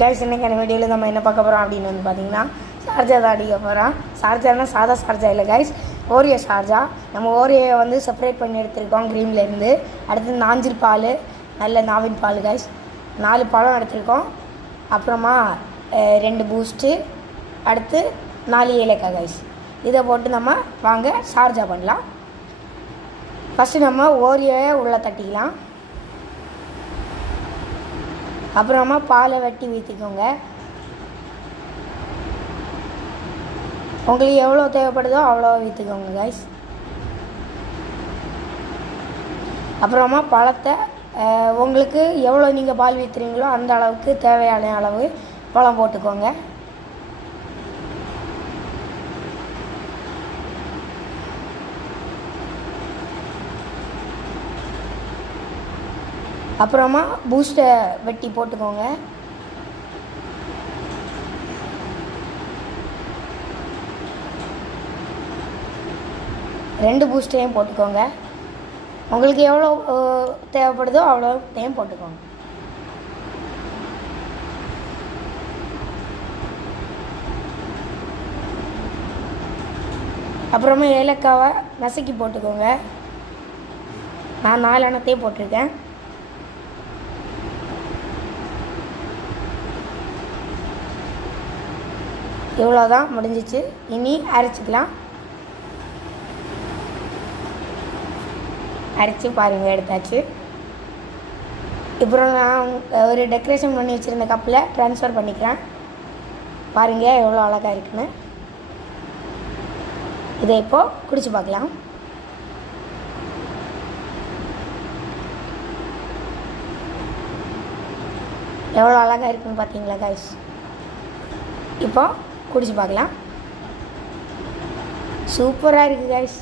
Guys இன்றைக்கான வீடியோவில் நம்ம என்ன பார்க்க போகிறோம் அப்படின்னு வந்து பார்த்தீங்கன்னா சார்ஜா தான் அடிக்க போகிறோம். சார்ஜானா சாதா சார்ஜா இல்லை கைஸ், ஓரியோ சார்ஜா. நம்ம ஓரியோவை வந்து செப்பரேட் பண்ணி எடுத்துருக்கோம் க்ரீம்லேருந்து. அடுத்து நாஞ்சில் பால், நல்ல நாவின் பால் கைஸ், 4 பழம் எடுத்துருக்கோம். அப்புறமா 2 பூஸ்ட்டு, அடுத்து 4 ஏலக்காய் கைஸ். இதை போட்டு நம்ம வாங்க சார்ஜா பண்ணலாம். ஃபஸ்ட்டு நம்ம ஓரியோவை உள்ளே தட்டிக்கலாம். அப்புறமா பாலை வெட்டி ஊற்றிக்கோங்க. உங்களுக்கு எவ்வளோ தேவைப்படுதோ அவ்வளோ ஊற்றிக்கோங்க கைஸ். அப்புறமா பழத்தை உங்களுக்கு எவ்வளோ நீங்கள் பால் ஊற்றுறீங்களோ அந்த அளவுக்கு தேவையான அளவு பழம் போட்டுக்கோங்க. அப்புறமா பூஸ்ட்டை வெட்டி போட்டுக்கோங்க. ரெண்டு பூஸ்ட்டையும் போட்டுக்கோங்க. உங்களுக்கு எவ்வளோ தேவைப்படுதோ அவ்வளோத்தையும் போட்டுக்கோங்க. அப்புறமா ஏலக்காவை நசுக்கி போட்டுக்கோங்க. நான் 4 எண்ணத்தையும் போட்டிருக்கேன். இவ்வளோதான், முடிஞ்சிச்சு. இனி அரைச்சிக்கலாம். அரைச்சி பாருங்கள், எடுத்தாச்சு. இப்போ நான் ஒரு டெக்கரேஷன் பண்ணி வச்சுருந்த கப்பில் ட்ரான்ஸ்ஃபர் பண்ணிக்கிறேன். பாருங்கள் எவ்வளோ அழகாக இருக்குன்னு. இதை இப்போது குடிச்சு பார்க்கலாம். எவ்வளோ அழகாக இருக்குன்னு பார்த்தீங்களா கைஸ்? இப்போ குடிச்சு பார்க்கலாம். சூப்பராக இருக்குது கைஸ்.